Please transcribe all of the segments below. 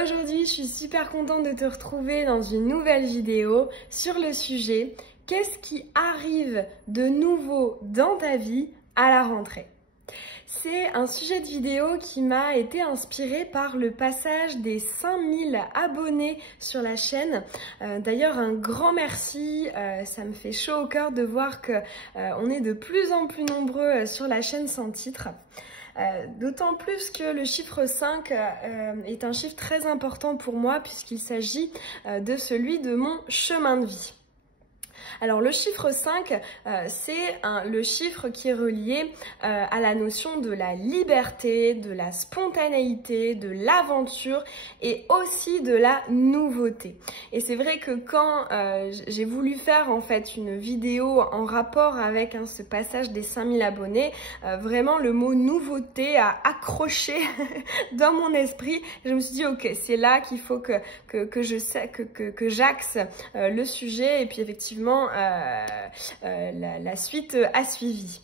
Aujourd'hui, je suis super contente de te retrouver dans une nouvelle vidéo sur le sujet « Qu'est-ce qui arrive de nouveau dans ta vie à la rentrée ?» C'est un sujet de vidéo qui m'a été inspiré par le passage des 5000 abonnés sur la chaîne. D'ailleurs, un grand merci, ça me fait chaud au cœur de voir qu'on est de plus en plus nombreux sur la chaîne sans titre. D'autant plus que le chiffre 5 est un chiffre très important pour moi puisqu'il s'agit de celui de mon chemin de vie. Alors le chiffre 5, c'est le chiffre qui est relié à la notion de la liberté, de la spontanéité, de l'aventure et aussi de la nouveauté. Et c'est vrai que quand j'ai voulu faire en fait une vidéo en rapport avec ce passage des 5000 abonnés, vraiment le mot nouveauté a accroché dans mon esprit. Je me suis dit ok, c'est là qu'il faut que j'axe le sujet et puis effectivement la suite a suivi.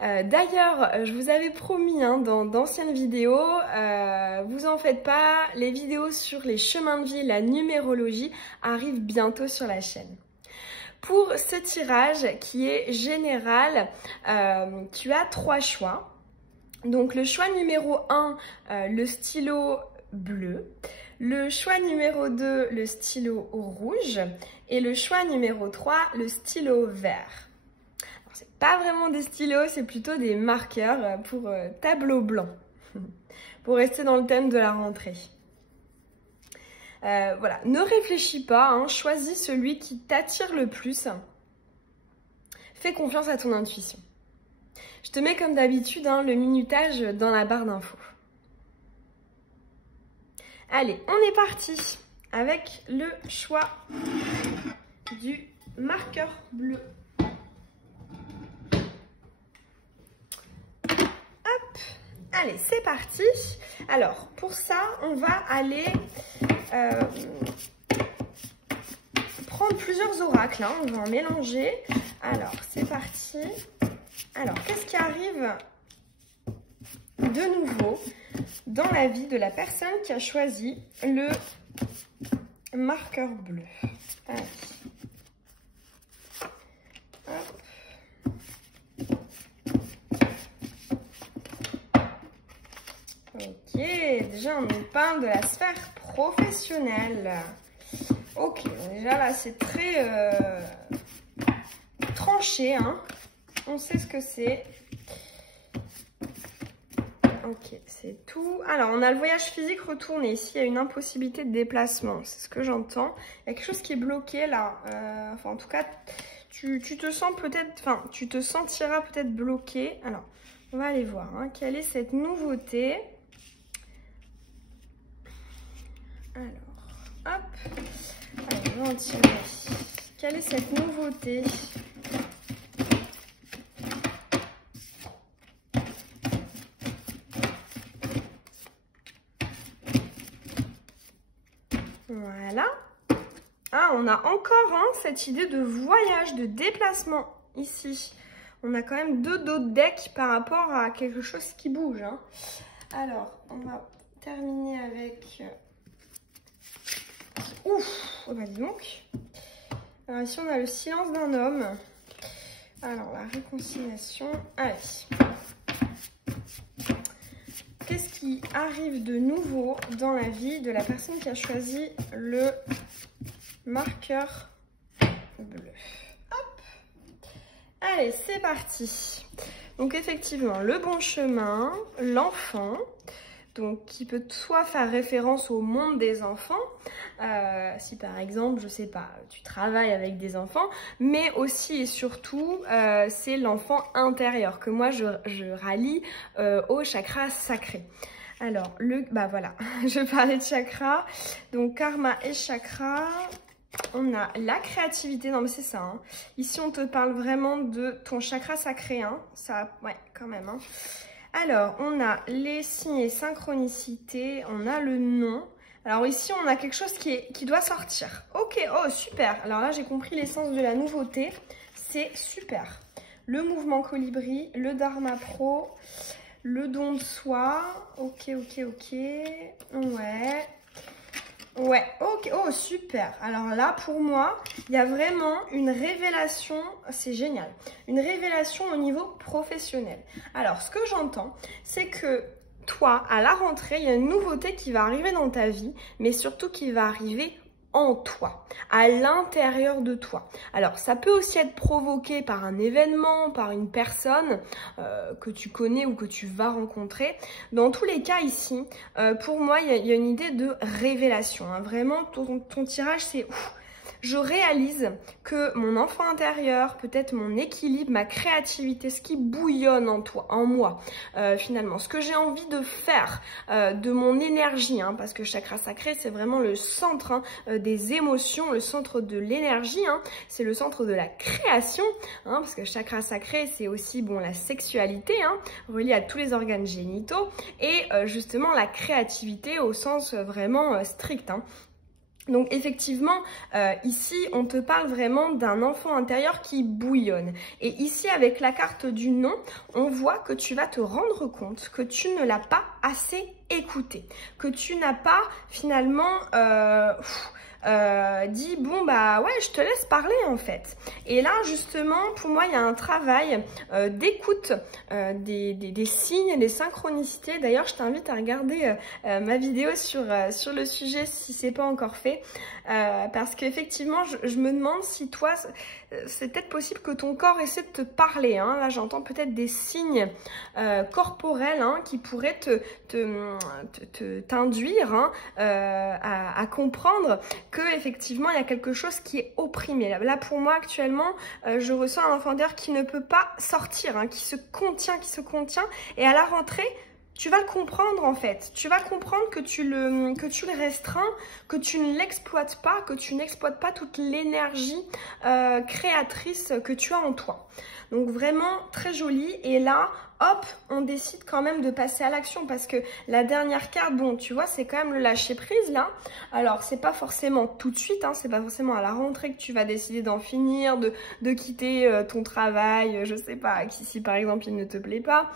D'ailleurs, je vous avais promis dans d'anciennes vidéos, vous en faites pas, les vidéos sur les chemins de vie, la numérologie arrivent bientôt sur la chaîne. Pour ce tirage qui est général, tu as 3 choix. Donc le choix numéro 1, le stylo bleu. Le choix numéro 2, le stylo rouge. Et le choix numéro 3, le stylo vert. C'est pas vraiment des stylos, c'est plutôt des marqueurs pour tableau blanc. Pour rester dans le thème de la rentrée. Voilà, ne réfléchis pas, choisis celui qui t'attire le plus. Fais confiance à ton intuition. Je te mets comme d'habitude le minutage dans la barre d'infos. Allez, on est parti avec le choix du marqueur bleu. Hop, allez, c'est parti. Alors, pour ça, on va aller prendre plusieurs oracles. On va en mélanger. Alors, c'est parti. Alors, qu'est-ce qui arrive de nouveau dans la vie de la personne qui a choisi le marqueur bleu? Allez. Hop. Ok, déjà on nous parle de la sphère professionnelle. Ok, déjà là c'est très tranché, on sait ce que c'est. Ok, c'est tout. Alors, on a le voyage physique retourné. Ici, il y a une impossibilité de déplacement. C'est ce que j'entends. Il y a quelque chose qui est bloqué là. Enfin, en tout cas, tu te sens peut-être... Enfin, tu te sentiras peut-être bloqué. Alors, on va aller voir. Quelle est cette nouveauté? Alors, hop. Allez, on va en tirer. Quelle est cette nouveauté? Voilà. On a encore cette idée de voyage, de déplacement ici. On a quand même deux dos de deck par rapport à quelque chose qui bouge. Alors, on va terminer avec... Ouf, bah dis donc. Alors ici, on a le silence d'un homme. Alors, la réconciliation. Allez. Qu'est-ce qui arrive de nouveau dans la vie de la personne qui a choisi le marqueur bleu? Hop. Allez, c'est parti. Donc effectivement, le bon chemin, l'enfant, donc qui peut soit faire référence au monde des enfants, si par exemple, je sais pas, tu travailles avec des enfants, mais aussi et surtout, c'est l'enfant intérieur que moi je rallie au chakra sacré. Alors, bah voilà, je parlais de chakra, donc karma et chakra. On a la créativité, non mais c'est ça. Ici, on te parle vraiment de ton chakra sacré, ça, ouais, quand même. Alors, on a les signes et synchronicité, on a le nom. Alors ici, on a quelque chose qui doit sortir. Ok, oh super. Alors là, j'ai compris l'essence de la nouveauté. C'est super. Le mouvement colibri, le Dharma Pro, le don de soi. Ok, ok, ok. Ouais. Ouais, ok, oh super. Alors là, pour moi, il y a vraiment une révélation, c'est génial, une révélation au niveau professionnel. Alors, ce que j'entends, c'est que toi, à la rentrée, il y a une nouveauté qui va arriver dans ta vie, mais surtout qui va arriver en toi, à l'intérieur de toi. Alors, ça peut aussi être provoqué par un événement, par une personne que tu connais ou que tu vas rencontrer. Dans tous les cas ici, pour moi, il y a une idée de révélation. Hein. Vraiment, ton tirage, c'est... Je réalise que mon enfant intérieur, peut-être mon équilibre, ma créativité, ce qui bouillonne en toi, en moi, finalement, ce que j'ai envie de faire, de mon énergie, hein, parce que chakra sacré, c'est vraiment le centre des émotions, le centre de l'énergie, hein, c'est le centre de la création, hein, parce que chakra sacré, c'est aussi bon la sexualité, hein, relié à tous les organes génitaux, et justement la créativité au sens vraiment strict. Hein. Donc effectivement, ici, on te parle vraiment d'un enfant intérieur qui bouillonne. Et ici, avec la carte du non, on voit que tu vas te rendre compte que tu ne l'as pas assez écouté, que tu n'as pas finalement... dit bon bah ouais je te laisse parler en fait. Et là justement pour moi il y a un travail d'écoute des signes, des synchronicités. D'ailleurs je t'invite à regarder ma vidéo sur le sujet si c'est pas encore fait, parce qu'effectivement je me demande si toi c'est peut-être possible que ton corps essaie de te parler, hein. Là j'entends peut-être des signes corporels, hein, qui pourraient t'induire hein, à comprendre que effectivement il y a quelque chose qui est opprimé. Là pour moi actuellement, je ressens un enfant intérieur qui ne peut pas sortir, hein, qui se contient, et à la rentrée, tu vas le comprendre en fait. Tu vas comprendre que tu le restreins, que tu ne l'exploites pas, que tu n'exploites pas toute l'énergie créatrice que tu as en toi. Donc vraiment très joli. Et là, hop, on décide quand même de passer à l'action parce que la dernière carte, bon, tu vois, c'est quand même le lâcher prise là. Alors, c'est pas forcément tout de suite, hein, c'est pas forcément à la rentrée que tu vas décider d'en finir, de quitter ton travail, je sais pas, si par exemple il ne te plaît pas.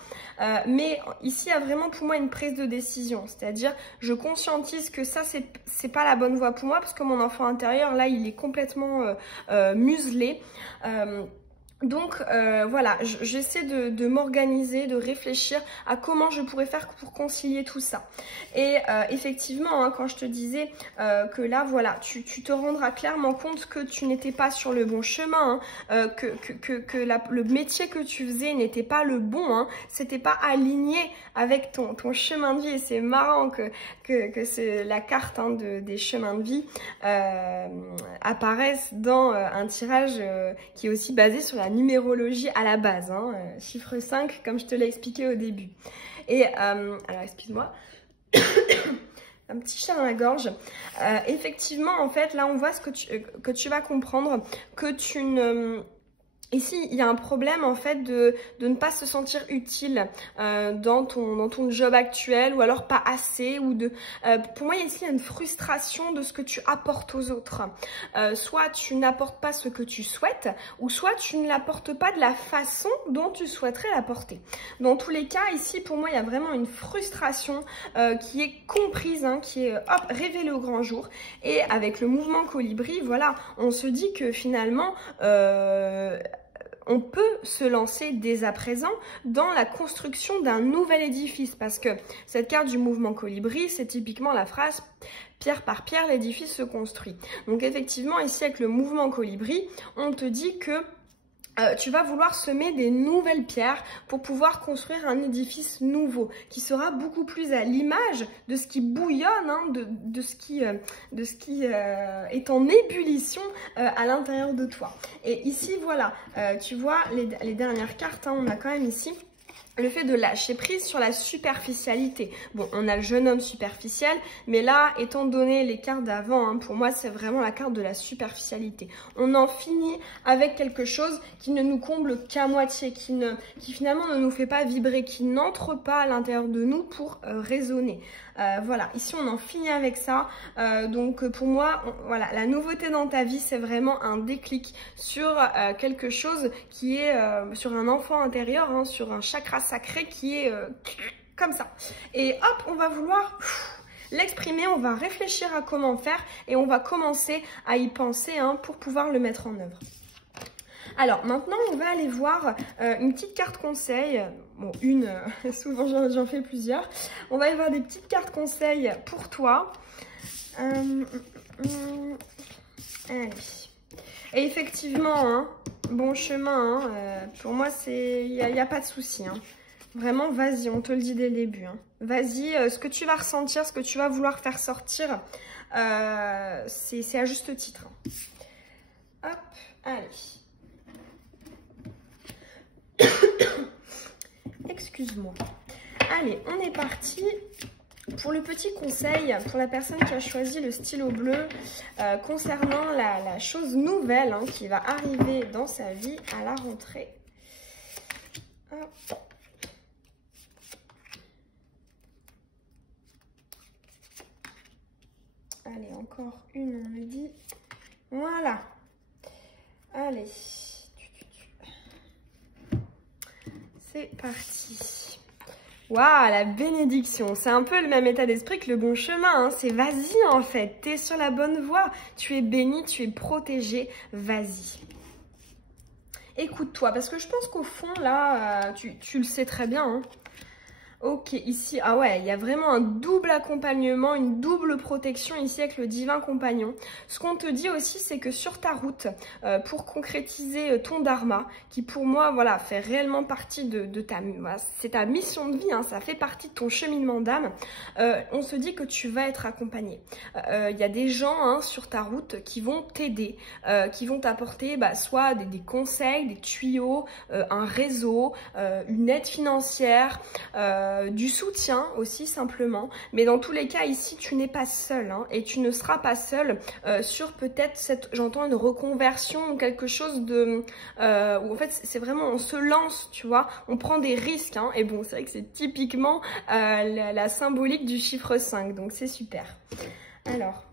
Mais ici, il y a vraiment pour moi une prise de décision, c'est-à-dire je conscientise que ça, c'est pas la bonne voie pour moi parce que mon enfant intérieur, là, il est complètement muselé. Donc voilà, j'essaie de m'organiser, de réfléchir à comment je pourrais faire pour concilier tout ça. Et effectivement, hein, quand je te disais que là, voilà, tu te rendras clairement compte que tu n'étais pas sur le bon chemin, hein, le métier que tu faisais n'était pas le bon, hein, c'était pas aligné avec ton chemin de vie. Et c'est marrant que la carte hein, des chemins de vie apparaisse dans un tirage qui est aussi basé sur la numérologie à la base, hein, chiffre 5 comme je te l'ai expliqué au début. Et alors excuse-moi, un petit chat dans la gorge. Effectivement en fait là on voit ce que tu vas comprendre, que tu ne... Ici, il y a un problème en fait de ne pas se sentir utile dans ton job actuel, ou alors pas assez, ou pour moi ici il y a une frustration de ce que tu apportes aux autres. Soit tu n'apportes pas ce que tu souhaites, ou soit tu ne l'apportes pas de la façon dont tu souhaiterais l'apporter. Dans tous les cas, ici pour moi il y a vraiment une frustration qui est comprise, hein, qui est hop, révélée au grand jour. Et avec le mouvement colibri, voilà, on se dit que finalement on peut se lancer dès à présent dans la construction d'un nouvel édifice, parce que cette carte du mouvement colibri, c'est typiquement la phrase « pierre par pierre, l'édifice se construit ». Donc effectivement, ici avec le mouvement colibri, on te dit que tu vas vouloir semer des nouvelles pierres pour pouvoir construire un édifice nouveau qui sera beaucoup plus à l'image de ce qui bouillonne, hein, de ce qui est en ébullition à l'intérieur de toi. Et ici, voilà, tu vois les dernières cartes, hein, on a quand même ici le fait de lâcher prise sur la superficialité. Bon, on a le jeune homme superficiel, mais là, étant donné les cartes d'avant, hein, pour moi, c'est vraiment la carte de la superficialité. On en finit avec quelque chose qui ne nous comble qu'à moitié, qui finalement ne nous fait pas vibrer, qui n'entre pas à l'intérieur de nous pour résonner. Voilà, ici on en finit avec ça. Donc pour moi, voilà, la nouveauté dans ta vie, c'est vraiment un déclic sur quelque chose qui est sur un enfant intérieur, hein, sur un chakra sacré qui est comme ça. Et hop, on va vouloir l'exprimer, on va réfléchir à comment faire et on va commencer à y penser pour pouvoir le mettre en œuvre. Alors maintenant, on va aller voir une petite carte conseil. Bon, souvent j'en fais plusieurs. On va aller voir des petites cartes conseils pour toi. Allez. Et effectivement, bon chemin. Pour moi, il n'y a pas de souci. Vraiment, vas-y, on te le dit dès le début. Vas-y, ce que tu vas ressentir, ce que tu vas vouloir faire sortir, c'est à juste titre. Hop, allez. Excuse-moi. Allez, on est parti pour le petit conseil pour la personne qui a choisi le stylo bleu concernant la chose nouvelle qui va arriver dans sa vie à la rentrée. Hop. Allez, encore une, on me dit. Voilà. Allez. C'est parti. Waouh, la bénédiction. C'est un peu le même état d'esprit que le bon chemin. C'est vas-y en fait. Tu es sur la bonne voie. Tu es béni, tu es protégé. Vas-y. Écoute-toi. Parce que je pense qu'au fond, là, tu le sais très bien. Ok, ici, ah ouais, il y a vraiment un double accompagnement, une double protection ici avec le divin compagnon. Ce qu'on te dit aussi, c'est que sur ta route, pour concrétiser ton dharma, qui pour moi, voilà, fait réellement partie de ta... Voilà, c'est ta mission de vie, ça fait partie de ton cheminement d'âme, on se dit que tu vas être accompagné. Il y a des gens sur ta route qui vont t'aider, qui vont t'apporter soit des conseils, des tuyaux, un réseau, une aide financière, du soutien aussi simplement, mais dans tous les cas ici tu n'es pas seul et tu ne seras pas seul sur peut-être j'entends une reconversion ou quelque chose de où en fait c'est vraiment on se lance, tu vois, on prend des risques et bon c'est vrai que c'est typiquement la symbolique du chiffre 5, donc c'est super. Alors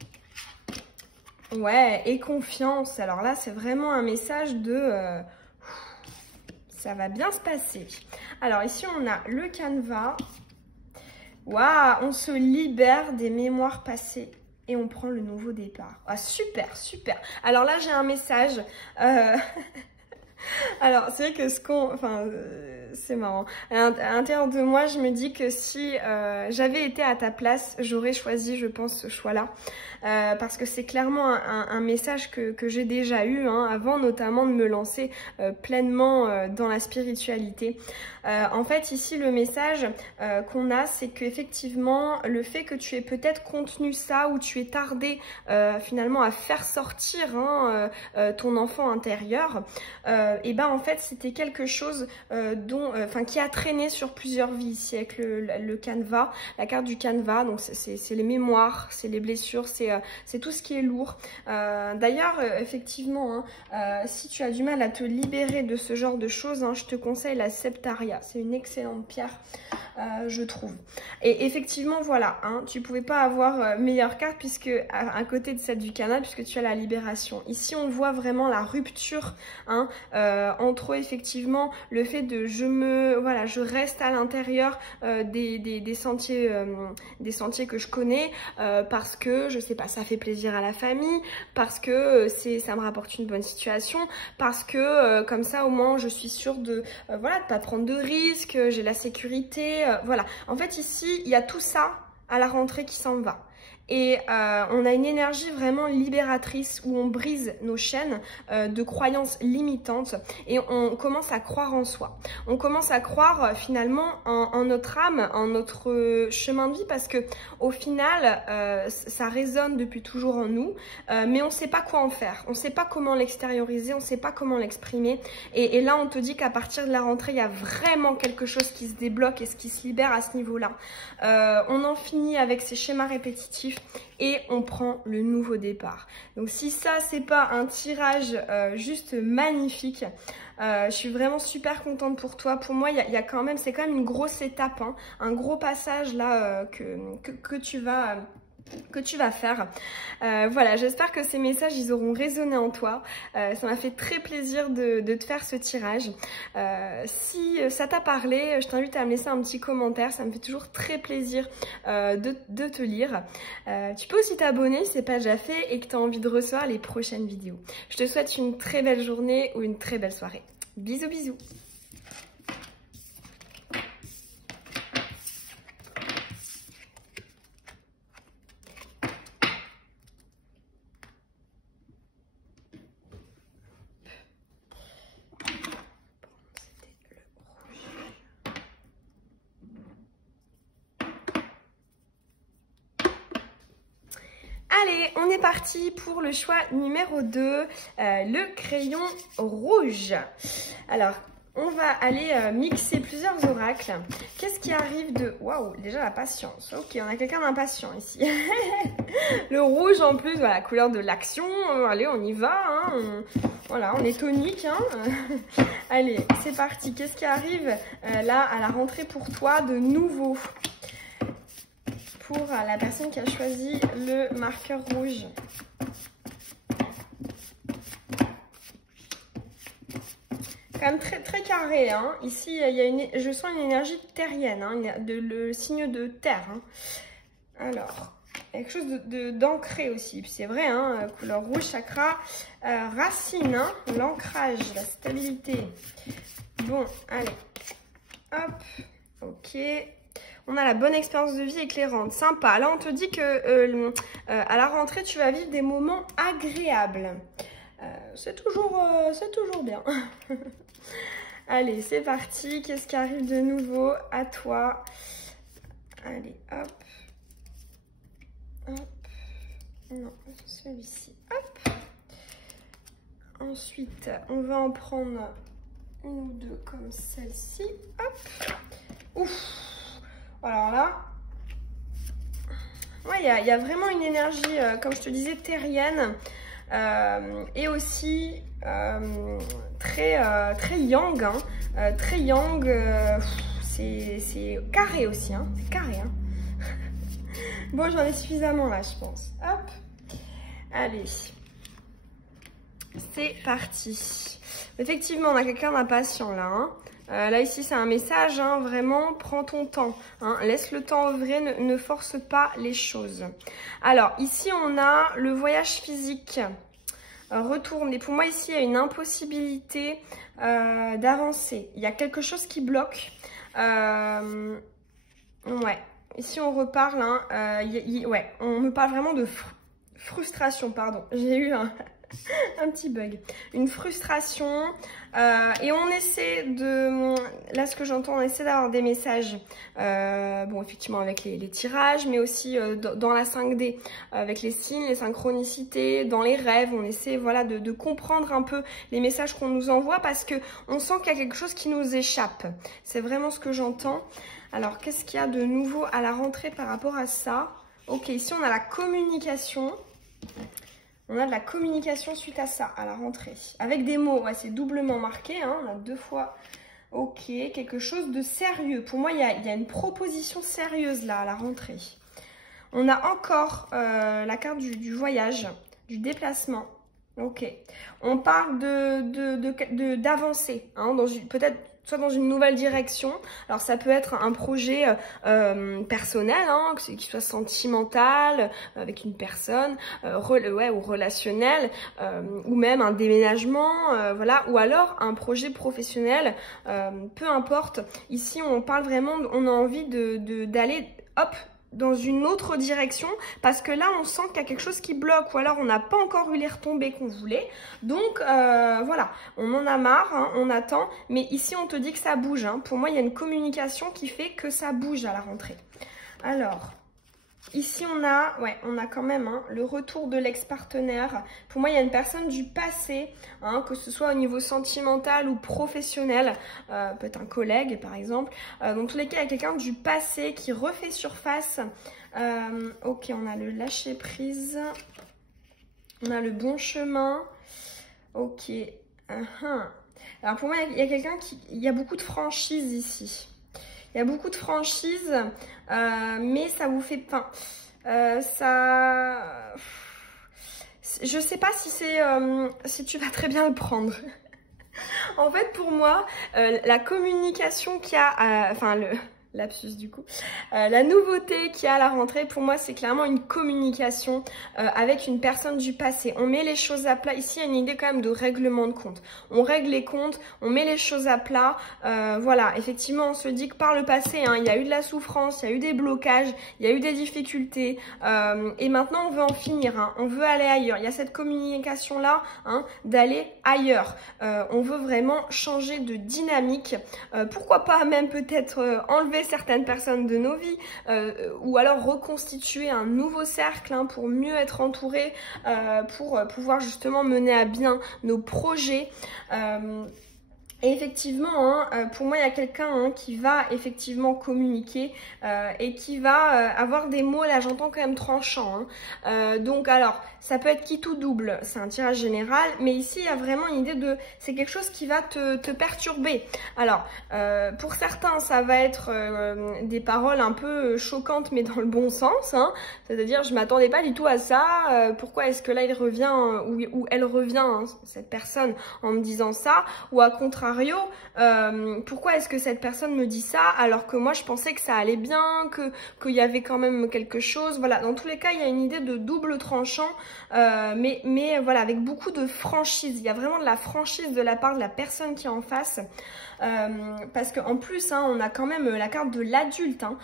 ouais, et confiance, alors là c'est vraiment un message de ça va bien se passer. Alors ici, on a le canevas. Waouh, on se libère des mémoires passées et on prend le nouveau départ. Ah, super, super. Alors là, j'ai un message. Alors, c'est vrai que c'est marrant. À l'intérieur de moi, je me dis que si j'avais été à ta place, j'aurais choisi, je pense, ce choix-là. Parce que c'est clairement un message que j'ai déjà eu, avant notamment de me lancer pleinement dans la spiritualité. En fait, ici, le message qu'on a, c'est qu'effectivement, le fait que tu aies peut-être contenu ça ou tu aies tardé finalement à faire sortir ton enfant intérieur, et ben en fait, c'était quelque chose qui a traîné sur plusieurs vies ici avec le canevas, la carte du canevas. Donc c'est les mémoires, c'est les blessures, c'est tout ce qui est lourd. D'ailleurs, effectivement, si tu as du mal à te libérer de ce genre de choses, je te conseille la Septaria. C'est une excellente pierre, je trouve. Et effectivement, voilà, tu pouvais pas avoir meilleure carte puisque à côté de celle du canal, puisque tu as la libération. Ici, on voit vraiment la rupture entre effectivement le fait de je reste à l'intérieur des sentiers que je connais parce que je sais pas, ça fait plaisir à la famille, parce que ça me rapporte une bonne situation, parce que comme ça au moins je suis sûre de pas prendre de risques, j'ai la sécurité, voilà. En fait ici il y a tout ça à la rentrée qui s'en va. Et on a une énergie vraiment libératrice où on brise nos chaînes de croyances limitantes et on commence à croire en soi. On commence à croire finalement en notre âme, en notre chemin de vie parce que au final, ça résonne depuis toujours en nous, mais on ne sait pas quoi en faire. On ne sait pas comment l'extérioriser, on ne sait pas comment l'exprimer. Et là, on te dit qu'à partir de la rentrée, il y a vraiment quelque chose qui se débloque et qui se libère à ce niveau-là. On en finit avec ces schémas répétitifs et on prend le nouveau départ. Donc si ça c'est pas un tirage juste magnifique, je suis vraiment super contente pour toi. Pour moi il y a quand même, c'est quand même une grosse étape, un gros passage là que tu vas que tu vas faire. Voilà, j'espère que ces messages, ils auront résonné en toi. Ça m'a fait très plaisir de te faire ce tirage. Si ça t'a parlé, je t'invite à me laisser un petit commentaire. Ça me fait toujours très plaisir de te lire. Tu peux aussi t'abonner si ce n'est pas déjà fait et que tu as envie de recevoir les prochaines vidéos. Je te souhaite une très belle journée ou une très belle soirée. Bisous, bisous. Allez, on est parti pour le choix numéro 2, le crayon rouge. Alors, on va aller mixer plusieurs oracles. Qu'est-ce qui arrive de... Waouh, déjà la patience. Ok, on a quelqu'un d'impatient ici. Le rouge en plus, voilà, couleur de l'action. Allez, on y va. Hein. Voilà, on est tonique. Hein. Allez, c'est parti. Qu'est-ce qui arrive là à la rentrée pour toi de nouveau ? Pour la personne qui a choisi le marqueur rouge. Quand même très carré. Hein. Ici, il y a je sens une énergie terrienne, hein, le signe de terre. Hein. Alors, quelque chose d'ancré aussi. C'est vrai, hein, couleur rouge, chakra, racine, hein, l'ancrage, la stabilité. Bon, allez. Hop, ok. On a la bonne expérience de vie éclairante, sympa. Là, on te dit que à la rentrée, tu vas vivre des moments agréables. C'est toujours bien. Allez, c'est parti. Qu'est-ce qui arrive de nouveau à toi? Allez, hop. Hop. Non, celui-ci. Hop. Ensuite, on va en prendre une ou deux comme celle-ci. Hop. Ouf. Alors là, ouais, il y a vraiment une énergie, comme je te disais, terrienne et aussi très yang. Hein, très yang, c'est carré aussi, hein, c'est carré. Hein. Bon, j'en ai suffisamment là, je pense. Hop, allez, c'est parti. Effectivement, on a quelqu'un d'impatient là. Hein. Là ici c'est un message, hein, vraiment prends ton temps, hein, laisse le temps œuvrer, ne force pas les choses. Alors ici on a le voyage physique, retourner. Pour moi ici il y a une impossibilité d'avancer, il y a quelque chose qui bloque. Ouais, ici on reparle, hein, ouais, on me parle vraiment de frustration, pardon, j'ai eu un petit bug, une frustration et on essaie de, là ce que j'entends, on essaie d'avoir des messages, bon effectivement avec les tirages, mais aussi dans la 5D, avec les signes, les synchronicités, dans les rêves, on essaie voilà de comprendre un peu les messages qu'on nous envoie parce que on sent qu'il y a quelque chose qui nous échappe, c'est vraiment ce que j'entends. Alors qu'est-ce qu'il y a de nouveau à la rentrée par rapport à ça? Ok, ici on a la communication. On a de la communication suite à ça, à la rentrée. Avec des mots, ouais, c'est doublement marqué, hein, on a 2 fois. Ok, quelque chose de sérieux. Pour moi, il y a une proposition sérieuse là, à la rentrée. On a encore la carte du voyage, du déplacement. Ok. On parle d'avancer, hein, peut-être soit dans une nouvelle direction. Alors ça peut être un projet personnel, hein, qui soit sentimental, avec une personne, ouais, ou relationnel, ou même un déménagement, voilà, ou alors un projet professionnel, peu importe. Ici on parle vraiment, on a envie d'aller, hop, dans une autre direction parce que là on sent qu'il y a quelque chose qui bloque ou alors on n'a pas encore eu les retombées qu'on voulait, donc voilà, on en a marre, hein, on attend, mais ici on te dit que ça bouge, hein. Pour moi il y a une communication qui fait que ça bouge à la rentrée. Alors ici on a quand même, hein, le retour de l'ex-partenaire. Pour moi il y a une personne du passé, hein, que ce soit au niveau sentimental ou professionnel, peut-être un collègue par exemple. Dans tous les cas il y a quelqu'un du passé qui refait surface. Ok, on a le lâcher prise, on a le bon chemin. Ok, alors pour moi il y a quelqu'un il y a beaucoup de franchise ici. Il y a beaucoup de franchise, mais ça vous fait... Je sais pas si c'est si tu vas très bien le prendre. En fait, pour moi, la communication qu'il y a, enfin lapsus du coup, la nouveauté qu'il y a à la rentrée, pour moi, c'est clairement une communication avec une personne du passé. On met les choses à plat. Ici, il y a une idée quand même de règlement de compte. On règle les comptes, on met les choses à plat. Voilà, effectivement, on se dit que par le passé, hein, il y a eu de la souffrance, il y a eu des blocages, il y a eu des difficultés. Et maintenant, on veut en finir. Hein, on veut aller ailleurs. Il y a cette communication-là, hein, d'aller ailleurs. On veut vraiment changer de dynamique. Pourquoi pas même peut-être enlever certaines personnes de nos vies ou alors reconstituer un nouveau cercle, hein, pour mieux être entouré, pour pouvoir justement mener à bien nos projets. Et effectivement, hein, pour moi, il y a quelqu'un, hein, qui va effectivement communiquer et qui va avoir des mots, là j'entends quand même tranchants. Hein. Donc alors, ça peut être quitte ou double, c'est un tirage général, mais ici il y a vraiment une idée de, c'est quelque chose qui va te perturber. Alors, pour certains, ça va être des paroles un peu choquantes, mais dans le bon sens, hein. C'est-à-dire, je m'attendais pas du tout à ça, pourquoi est-ce que là il revient, ou elle revient, hein, cette personne, en me disant ça, ou à contrario, pourquoi est-ce que cette personne me dit ça alors que moi je pensais que ça allait bien, qu'il y avait quand même quelque chose. Voilà, dans tous les cas il y a une idée de double tranchant, mais voilà, avec beaucoup de franchise. Il y a vraiment de la franchise de la part de la personne qui est en face, parce qu'en plus, hein, on a quand même la carte de l'adulte, hein.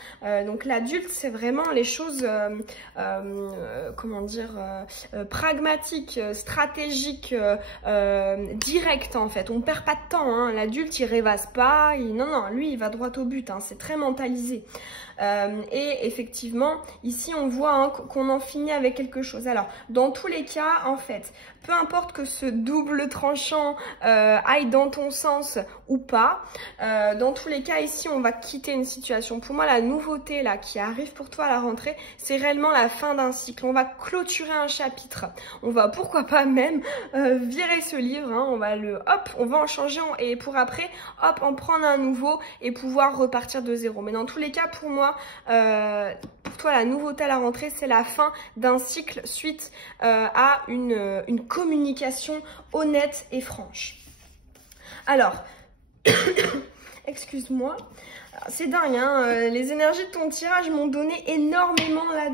Donc l'adulte, c'est vraiment les choses comment dire, pragmatiques, stratégiques, directes en fait. On perd pas de temps, hein. L'adulte il rêvasse pas, non, lui il va droit au but, hein. C'est très mentalisé. Et effectivement, ici on voit, hein, qu'on en finit avec quelque chose. Alors, dans tous les cas, en fait, peu importe que ce double tranchant aille dans ton sens ou pas, dans tous les cas, ici on va quitter une situation. Pour moi, la nouveauté là qui arrive pour toi à la rentrée, c'est réellement la fin d'un cycle. On va clôturer un chapitre. On va, pourquoi pas même virer ce livre, hein. On va on va en changer et pour après, hop, en prendre un nouveau et pouvoir repartir de zéro. Mais dans tous les cas, pour moi, pour toi, la nouveauté à la rentrée, c'est la fin d'un cycle suite à une communication honnête et franche. Alors, excuse-moi, c'est dingue, hein, les énergies de ton tirage m'ont donné énormément là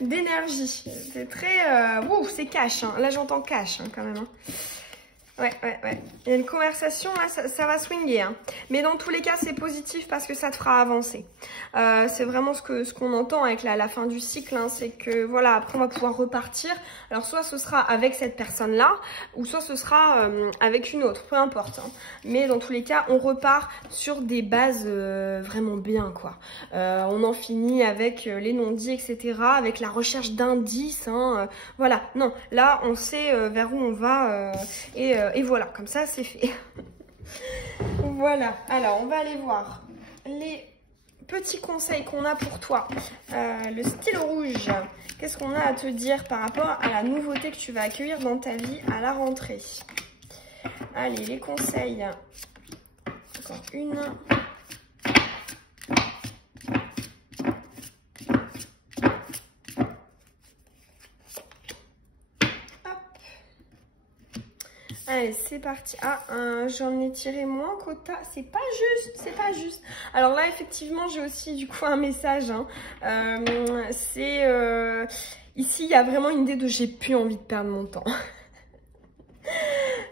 d'énergie. C'est très... c'est cash, hein. Là j'entends cash, hein, quand même. Hein. Ouais. Il y a une conversation, là, ça va swinguer. Hein. Mais dans tous les cas, c'est positif parce que ça te fera avancer. C'est vraiment ce qu'on entend avec la fin du cycle. Hein, c'est que, voilà, après, on va pouvoir repartir. Alors, soit ce sera avec cette personne-là, ou soit ce sera avec une autre, peu importe. Hein. Mais dans tous les cas, on repart sur des bases vraiment bien, quoi. On en finit avec les non-dits, etc. Avec la recherche d'indices. Hein, voilà, non, là, on sait vers où on va et voilà, comme ça c'est fait. Voilà, alors on va aller voir les petits conseils qu'on a pour toi. Le stylo rouge, qu'est-ce qu'on a à te dire par rapport à la nouveauté que tu vas accueillir dans ta vie à la rentrée? Allez, les conseils. Encore une. Allez, c'est parti. Ah, j'en ai tiré moins quota. C'est pas juste, c'est pas juste. Alors là, effectivement, j'ai aussi du coup un message. Hein. Ici, il y a vraiment une idée de j'ai plus envie de perdre mon temps.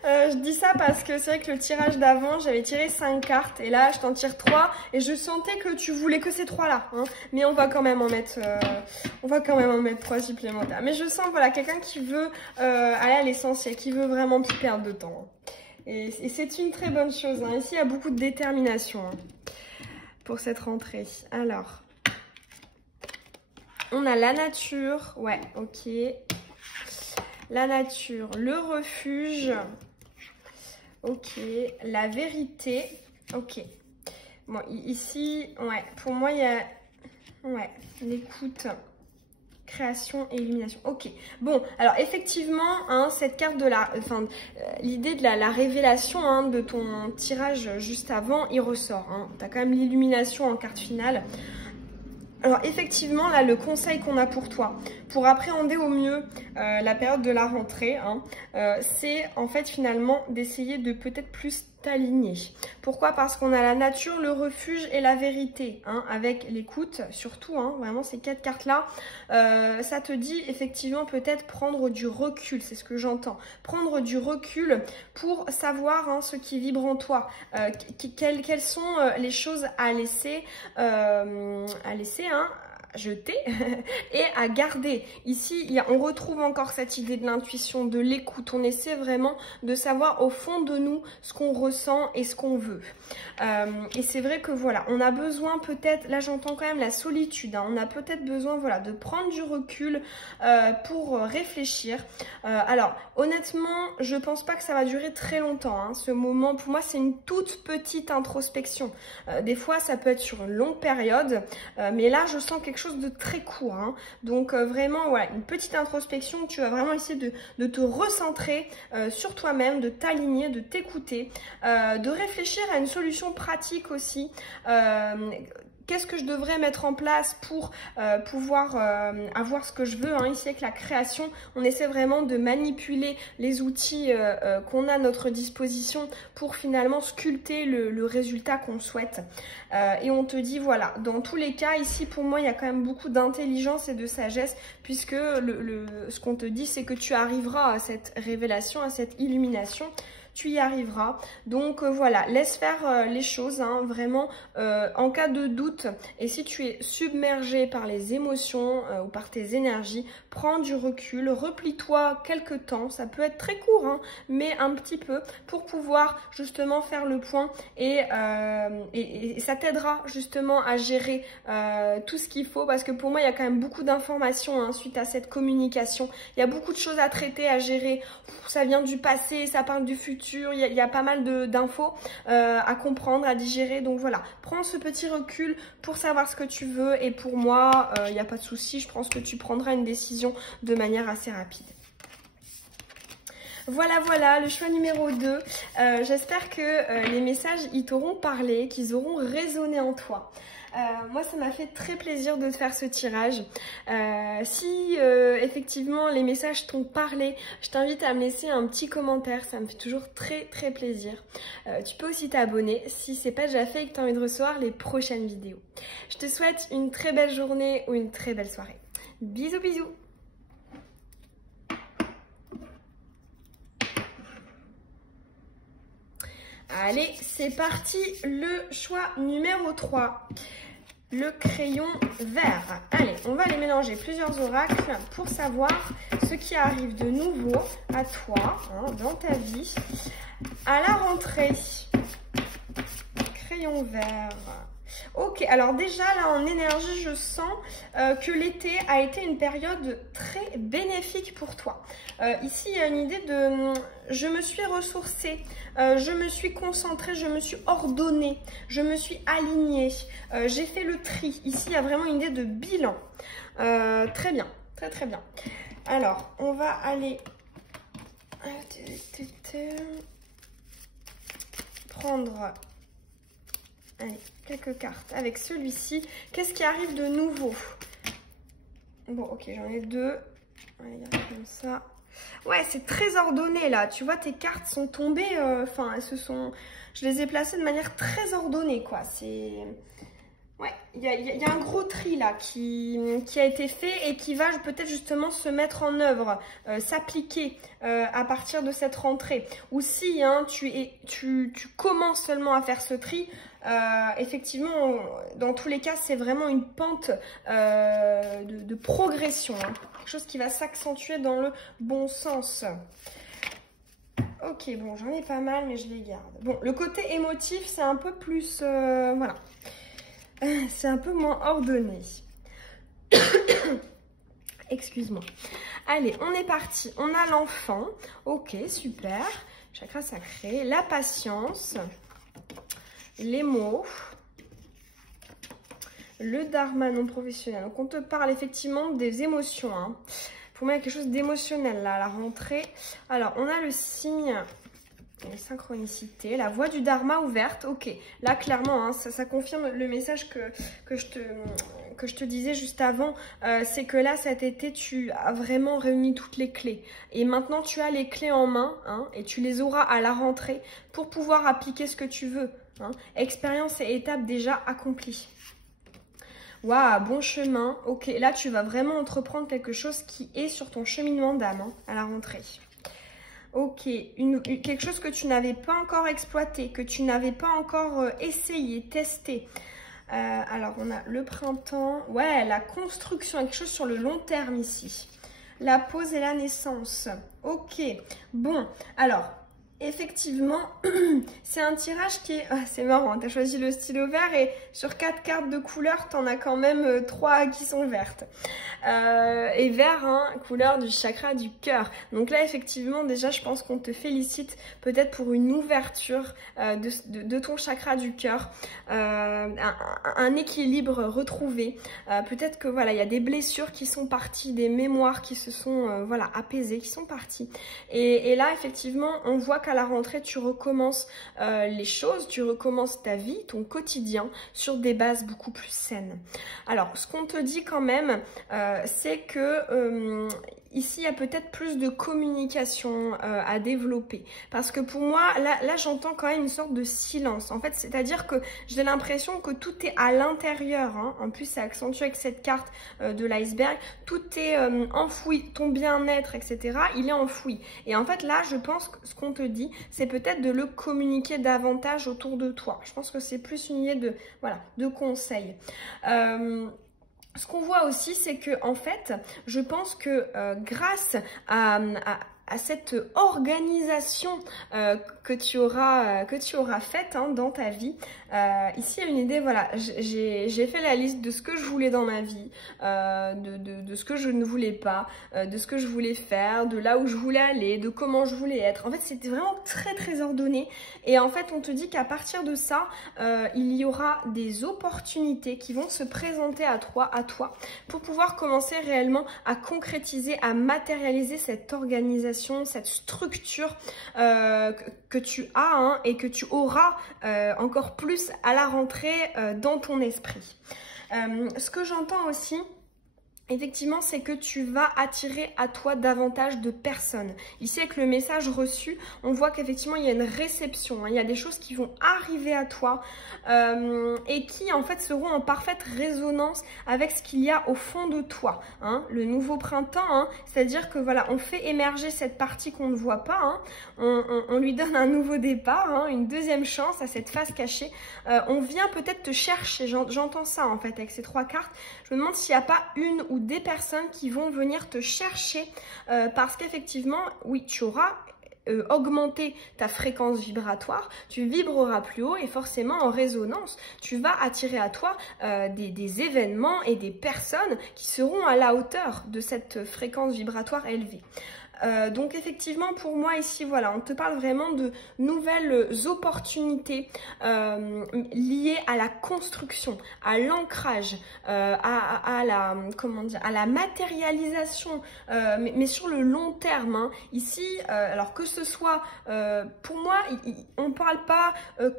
Je dis ça parce que c'est vrai que le tirage d'avant, j'avais tiré 5 cartes et là, je t'en tire 3 et je sentais que tu voulais que ces 3-là. Hein. Mais on va quand même en mettre, 3 supplémentaires. Mais je sens, voilà, quelqu'un qui veut aller à l'essentiel, qui veut vraiment plus perdre de temps. Et c'est une très bonne chose. Hein. Ici, il y a beaucoup de détermination, hein, pour cette rentrée. Alors, on a la nature. Ouais, ok. La nature, le refuge. Ok, la vérité. Ok. Bon, ici, ouais, pour moi, il y a... Ouais, l'écoute, création et illumination. Ok. Bon, alors effectivement, hein, cette carte de la... Enfin, l'idée de la révélation, hein, de ton tirage juste avant, il ressort. Hein. Tu as quand même l'illumination en carte finale. Alors effectivement, là, le conseil qu'on a pour toi, pour appréhender au mieux la période de la rentrée, hein, c'est en fait finalement d'essayer de peut-être plus t'aligner. Pourquoi? Parce qu'on a la nature, le refuge et la vérité, hein, avec l'écoute surtout, hein, vraiment ces 4 cartes-là, ça te dit effectivement peut-être prendre du recul, c'est ce que j'entends. Prendre du recul pour savoir hein, ce qui vibre en toi, quelles sont les choses à laisser, hein, jeter et à garder. Ici, on retrouve encore cette idée de l'intuition, de l'écoute. On essaie vraiment de savoir au fond de nous ce qu'on ressent et ce qu'on veut. Et c'est vrai que voilà, on a besoin peut-être, là j'entends quand même la solitude, hein, on a peut-être besoin voilà, de prendre du recul pour réfléchir. Alors honnêtement, je pense pas que ça va durer très longtemps, hein, ce moment. Pour moi, c'est une toute petite introspection. Des fois, ça peut être sur une longue période, mais là, je sens quelque chose de très court. Hein. Donc vraiment, voilà, une petite introspection. Tu vas vraiment essayer de te recentrer sur toi-même, de t'aligner, de t'écouter, de réfléchir à une solution pratique aussi. Qu'est-ce que je devrais mettre en place pour pouvoir avoir ce que je veux, hein. Ici avec la création, on essaie vraiment de manipuler les outils qu'on a à notre disposition pour finalement sculpter le résultat qu'on souhaite. Et on te dit, voilà, dans tous les cas, ici pour moi, il y a quand même beaucoup d'intelligence et de sagesse, puisque ce qu'on te dit, c'est que tu arriveras à cette révélation, à cette illumination. Tu y arriveras. Donc voilà, laisse faire les choses, hein, vraiment en cas de doute. Et si tu es submergé par les émotions ou par tes énergies, prends du recul, replie-toi quelques temps. Ça peut être très court, hein, mais un petit peu pour pouvoir justement faire le point et ça t'aidera justement à gérer tout ce qu'il faut, parce que pour moi, il y a quand même beaucoup d'informations hein, suite à cette communication. Il y a beaucoup de choses à traiter, à gérer. Ça vient du passé, ça parle du futur. Il y a pas mal d'infos à comprendre, à digérer. Donc voilà, prends ce petit recul pour savoir ce que tu veux. Et pour moi, il n'y a pas de souci. Je pense que tu prendras une décision de manière assez rapide. Voilà, le choix numéro 2. J'espère que les messages, ils t'auront parlé, qu'ils auront résonné en toi. Moi, ça m'a fait très plaisir de te faire ce tirage. Si effectivement les messages t'ont parlé, je t'invite à me laisser un petit commentaire. Ça me fait toujours très plaisir. Tu peux aussi t'abonner si c'est pas déjà fait et que tu as envie de recevoir les prochaines vidéos. Je te souhaite une très belle journée ou une très belle soirée. Bisous, bisous. Allez, c'est parti, le choix numéro 3. Le crayon vert. Allez, on va aller mélanger plusieurs oracles pour savoir ce qui arrive de nouveau à toi, hein, dans ta vie, à la rentrée. Crayon vert. Ok, alors déjà là en énergie, je sens que l'été a été une période très bénéfique pour toi. Ici, il y a une idée de je me suis ressourcée, je me suis concentrée, je me suis ordonnée, je me suis alignée, j'ai fait le tri. Ici, il y a vraiment une idée de bilan. Très bien, très bien. Alors, on va aller prendre... Allez, quelques cartes avec celui-ci. Qu'est-ce qui arrive de nouveau? Bon, ok, j'en ai 2. Allez, comme ça. Ouais, c'est très ordonné là. Tu vois, tes cartes sont tombées. Enfin, elles se sont... Je les ai placées de manière très ordonnée, quoi. C'est... Ouais, il y a un gros tri là qui a été fait et qui va peut-être justement se mettre en œuvre, s'appliquer à partir de cette rentrée. Ou si hein, tu commences seulement à faire ce tri, effectivement, dans tous les cas, c'est vraiment une pente de progression. Hein. Quelque chose qui va s'accentuer dans le bon sens. Ok, bon, j'en ai pas mal, mais je les garde. Bon, le côté émotif, c'est un peu plus... voilà. C'est un peu moins ordonné. Excuse-moi. Allez, on est parti. On a l'enfant. Ok, super. Chakra sacré. La patience. Les mots. Le dharma non professionnel. Donc, on te parle effectivement des émotions. Hein. Pour moi, il y a quelque chose d'émotionnel là, à la rentrée. Alors, on a le signe Les synchronicités, la voie du dharma ouverte, ok. Là, clairement, hein, ça confirme le message que je te disais juste avant. C'est que là, cet été, tu as vraiment réuni toutes les clés. Et maintenant, tu as les clés en main, hein, et tu les auras à la rentrée pour pouvoir appliquer ce que tu veux. Hein. Expérience et étape déjà accomplies. Waouh, bon chemin. Ok, là, tu vas vraiment entreprendre quelque chose qui est sur ton cheminement d'âme, hein, à la rentrée. Ok, quelque chose que tu n'avais pas encore exploité, que tu n'avais pas encore essayé, testé. Alors, on a le printemps. Ouais, la construction, quelque chose sur le long terme ici. La pause et la naissance. Ok, bon, alors... Effectivement, c'est un tirage qui est... Ah, c'est marrant, tu as choisi le stylo vert et sur 4 cartes de couleur, tu en as quand même 3 qui sont vertes. Et vert, hein, couleur du chakra du cœur. Donc là, effectivement, déjà, je pense qu'on te félicite peut-être pour une ouverture de ton chakra du cœur, un équilibre retrouvé. Peut-être que voilà, il y a des blessures qui sont parties, des mémoires qui se sont voilà, apaisées, qui sont parties. Et là, effectivement, on voit qu'à la rentrée, tu recommences les choses, tu recommences ta vie, ton quotidien, sur des bases beaucoup plus saines. Alors, ce qu'on te dit quand même, c'est que ici, il y a peut-être plus de communication à développer. Parce que pour moi, là j'entends quand même une sorte de silence. En fait, c'est-à-dire que j'ai l'impression que tout est à l'intérieur. Hein. En plus, c'est accentué avec cette carte de l'iceberg. Tout est enfoui. Ton bien-être, etc., il est enfoui. Et en fait, là, je pense que ce qu'on te dit, c'est peut-être de le communiquer davantage autour de toi. Je pense que c'est plus une idée de, voilà, de conseil. Ce qu'on voit aussi, c'est que en fait, je pense que grâce à cette organisation que tu auras faite hein, dans ta vie, ici il y a une idée, voilà, j'ai fait la liste de ce que je voulais dans ma vie, de ce que je ne voulais pas, de ce que je voulais faire, de là où je voulais aller, de comment je voulais être. En fait, c'était vraiment très très ordonné. Et en fait, on te dit qu'à partir de ça, il y aura des opportunités qui vont se présenter à toi, pour pouvoir commencer réellement à concrétiser, à matérialiser cette organisation, cette structure que tu as hein, et que tu auras encore plus à la rentrée dans ton esprit. Ce que j'entends aussi, effectivement, c'est que tu vas attirer à toi davantage de personnes. Ici, avec le message reçu, on voit qu'effectivement, il y a une réception. Hein, il y a des choses qui vont arriver à toi et qui, en fait, seront en parfaite résonance avec ce qu'il y a au fond de toi. Hein, le nouveau printemps, hein, c'est-à-dire que, voilà, on fait émerger cette partie qu'on ne voit pas. Hein, on lui donne un nouveau départ, hein, une deuxième chance à cette face cachée. On vient peut-être te chercher. J'entends ça, en fait, avec ces 3 cartes. Je me demande s'il n'y a pas une ou des personnes qui vont venir te chercher parce qu'effectivement, oui, tu auras augmenté ta fréquence vibratoire, tu vibreras plus haut et forcément en résonance, tu vas attirer à toi des événements et des personnes qui seront à la hauteur de cette fréquence vibratoire élevée. Donc effectivement pour moi ici voilà on te parle vraiment de nouvelles opportunités liées à la construction, à l'ancrage, à la matérialisation mais sur le long terme hein. Ici alors que ce soit pour moi on ne parle pas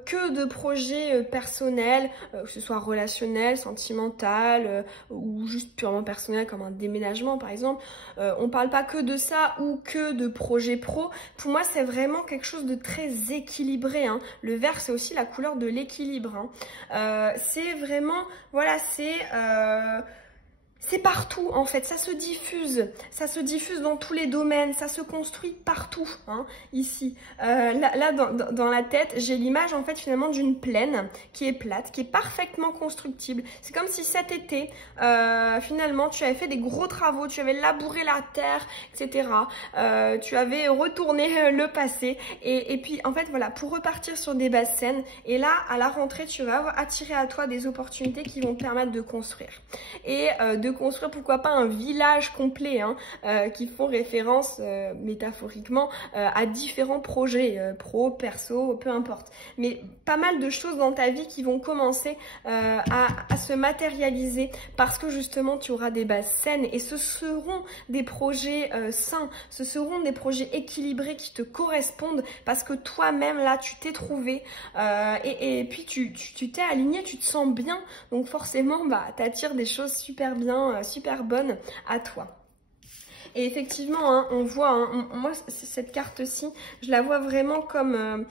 que de projets personnels, que ce soit relationnel, sentimental ou juste purement personnel comme un déménagement par exemple, on ne parle pas que de ça ou que de projets pro. Pour moi, c'est vraiment quelque chose de très équilibré. Hein. Le vert, c'est aussi la couleur de l'équilibre. Hein. C'est vraiment, voilà, c'est partout en fait, ça se diffuse dans tous les domaines, ça se construit partout, hein, ici. Là dans la tête, j'ai l'image en fait finalement d'une plaine qui est plate, qui est parfaitement constructible. C'est comme si cet été, finalement, tu avais fait des gros travaux, tu avais labouré la terre, etc. Tu avais retourné le passé et puis en fait voilà, pour repartir sur des bases saines. Et là, à la rentrée, tu vas attirer à toi des opportunités qui vont te permettre de construire et de de construire pourquoi pas un village complet hein, qui font référence métaphoriquement à différents projets, pro, perso, peu importe. Mais pas mal de choses dans ta vie qui vont commencer à se matérialiser parce que justement tu auras des bases saines et ce seront des projets sains, ce seront des projets équilibrés qui te correspondent parce que toi-même là tu t'es trouvé et puis tu t'es aligné, tu te sens bien, donc forcément bah, t'attires des choses super bien, super bonnes à toi. Et effectivement, hein, on voit, hein, moi cette carte-ci, je la vois vraiment comme,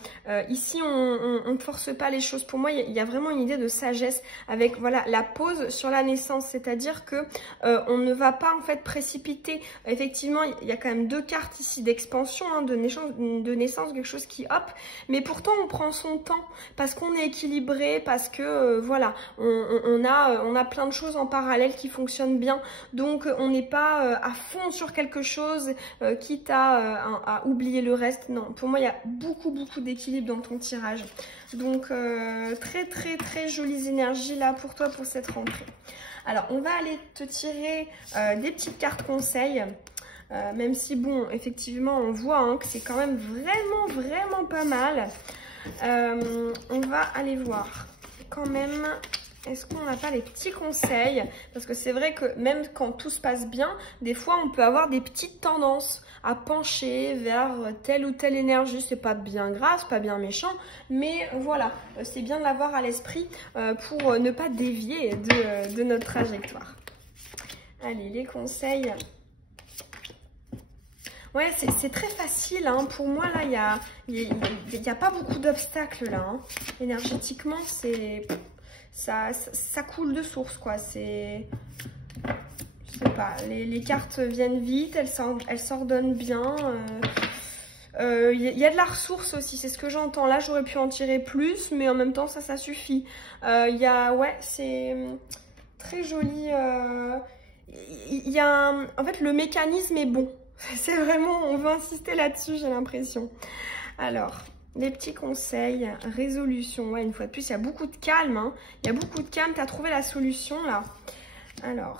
ici on ne force pas les choses. Pour moi, il y a vraiment une idée de sagesse avec voilà la pause sur la naissance, c'est-à-dire que on ne va pas en fait précipiter. Effectivement, il y a quand même deux cartes ici d'expansion, hein, de naissance, quelque chose qui hop, mais pourtant on prend son temps parce qu'on est équilibré, parce que voilà, on a plein de choses en parallèle qui fonctionnent bien, donc on n'est pas à fond sur quelque chose, quitte à oublier le reste. Non, pour moi, il y a beaucoup d'équilibre dans ton tirage. Donc, très jolies énergies là pour toi pour cette rentrée. Alors, on va aller te tirer des petites cartes conseils. Même si, bon, effectivement, on voit hein, que c'est quand même vraiment pas mal. On va aller voir quand même... Est-ce qu'on n'a pas les petits conseils? Parce que c'est vrai que même quand tout se passe bien, des fois on peut avoir des petites tendances à pencher vers telle ou telle énergie. C'est pas bien grave, c'est pas bien méchant, mais voilà, c'est bien de l'avoir à l'esprit pour ne pas dévier de notre trajectoire. Allez, les conseils. Ouais, c'est très facile, hein. Pour moi, là, il y a pas beaucoup d'obstacles, là. Hein. Énergétiquement, c'est... Ça coule de source, quoi. C'est... Je sais pas, les cartes viennent vite, elles s'ordonnent bien. Y a de la ressource aussi, c'est ce que j'entends. Là, j'aurais pu en tirer plus, mais en même temps, ça suffit. Ouais, c'est très joli. En fait, le mécanisme est bon. C'est vraiment, on veut insister là-dessus, j'ai l'impression. Alors... Les petits conseils, résolution. Ouais, une fois de plus, il y a beaucoup de calme. Hein. Il y a beaucoup de calme. Tu as trouvé la solution, là. Alors,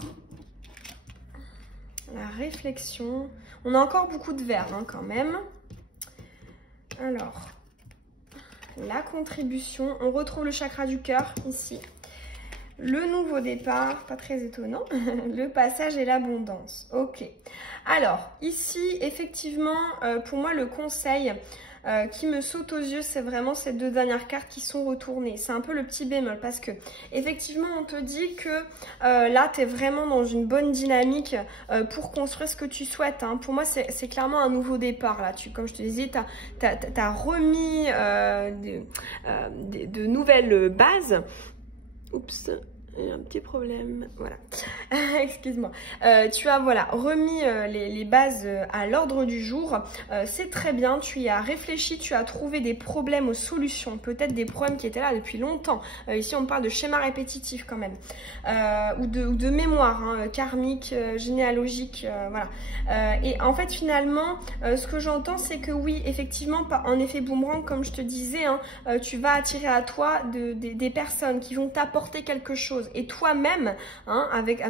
la réflexion. On a encore beaucoup de verbe, hein, quand même. Alors, la contribution. On retrouve le chakra du cœur, ici. Le nouveau départ, pas très étonnant. Le passage et l'abondance. Ok. Alors, ici, effectivement, pour moi, le conseil... qui me saute aux yeux, c'est vraiment ces deux dernières cartes qui sont retournées. C'est un peu le petit bémol parce que effectivement on te dit que là tu es vraiment dans une bonne dynamique pour construire ce que tu souhaites. Hein. Pour moi c'est clairement un nouveau départ là. Comme je te disais, tu as remis de nouvelles bases. Oups. Un petit problème, voilà. Excuse-moi. Tu as voilà remis les bases à l'ordre du jour. C'est très bien. Tu y as réfléchi. Tu as trouvé des problèmes aux solutions. Peut-être des problèmes qui étaient là depuis longtemps. Ici, on parle de schéma répétitif quand même, ou de mémoire hein, karmique, généalogique, voilà. Et en fait, finalement, ce que j'entends, c'est que oui, effectivement, en effet boomerang, comme je te disais, hein, tu vas attirer à toi des personnes qui vont t'apporter quelque chose. Et toi-même, hein, avec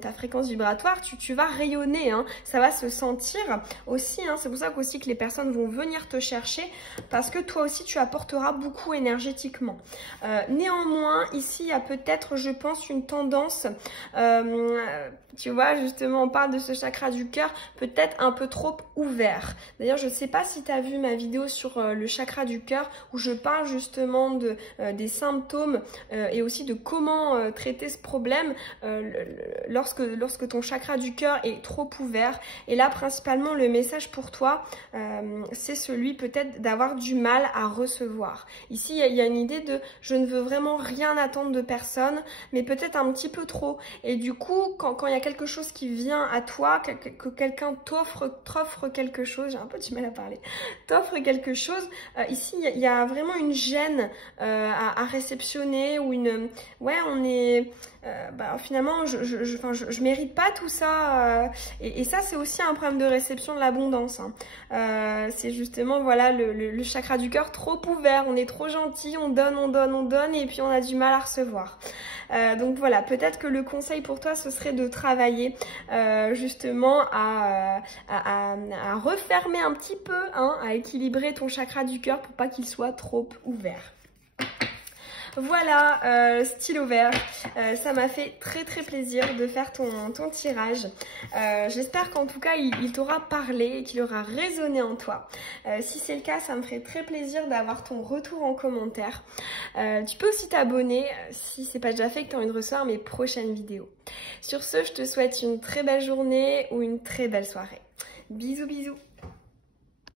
ta fréquence vibratoire, tu vas rayonner, hein, ça va se sentir aussi, hein, c'est pour ça qu'aussi que les personnes vont venir te chercher, parce que toi aussi tu apporteras beaucoup énergétiquement. Néanmoins, ici il y a peut-être, je pense, une tendance, tu vois, justement on parle de ce chakra du cœur, peut-être un peu trop ouvert. D'ailleurs, je ne sais pas si tu as vu ma vidéo sur le chakra du cœur, où je parle justement des symptômes et aussi de comment traiter ce problème lorsque ton chakra du cœur est trop ouvert. Et là, principalement, le message pour toi, c'est celui peut-être d'avoir du mal à recevoir. Ici, il y a une idée de je ne veux vraiment rien attendre de personne, mais peut-être un petit peu trop. Et du coup, quand il y a quelque chose qui vient à toi, que quelqu'un t'offre quelque chose, j'ai un peu du mal à parler, t'offre quelque chose, ici, il y a vraiment une gêne à réceptionner, ou une... Ouais, on mais finalement je mérite pas tout ça. Et ça c'est aussi un problème de réception de l'abondance. Hein. C'est justement voilà le chakra du cœur trop ouvert, on est trop gentil, on donne et puis on a du mal à recevoir. Donc voilà, peut-être que le conseil pour toi ce serait de travailler justement à refermer un petit peu, hein, à équilibrer ton chakra du cœur pour pas qu'il soit trop ouvert. Voilà, stylo vert, ça m'a fait très plaisir de faire ton tirage. J'espère qu'en tout cas il t'aura parlé et qu'il aura résonné en toi. Si c'est le cas, ça me ferait très plaisir d'avoir ton retour en commentaire. Tu peux aussi t'abonner si c'est pas déjà fait, que tu as envie de recevoir mes prochaines vidéos. Sur ce, je te souhaite une très belle journée ou une très belle soirée. Bisous bisous.